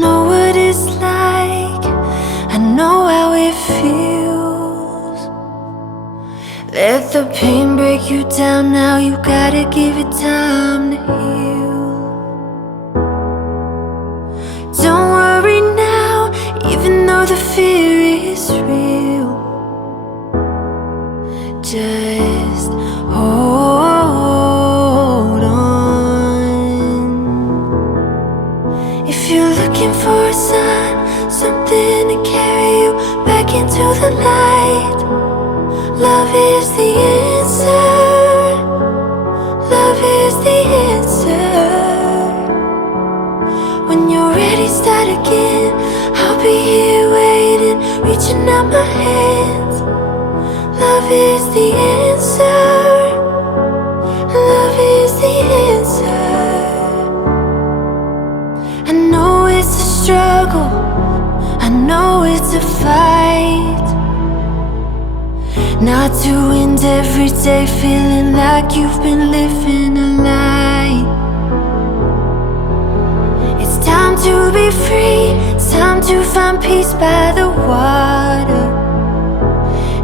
know what it's like, I know how it feels. Let the pain break you down now, you gotta give it time to heal. Don't worry now, even though the fear is real. Just hold on. If you're looking for a sign, something to carry you back into the light, love is the answer. Love is the answer. When you're ready, start again. I'll be here waiting, reaching out my hands. Love is the answer. Love is the answer. I know it's a struggle, I know it's a fight, not to end every day feeling like you've been living a lie. It's time to be free, it's time to find peace by the water.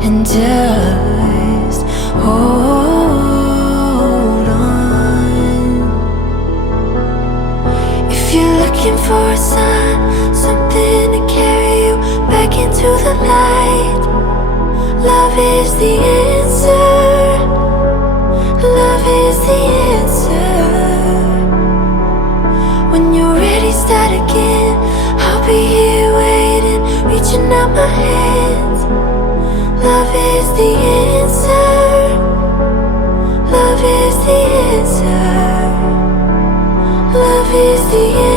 And just hold on. If you're looking for a sign, something to carry you back into the light, love is the answer. Love is the answer. When you're ready, start again. I'll be here waiting, reaching out my hands. Love is the answer. Love is the answer. Love is the answer.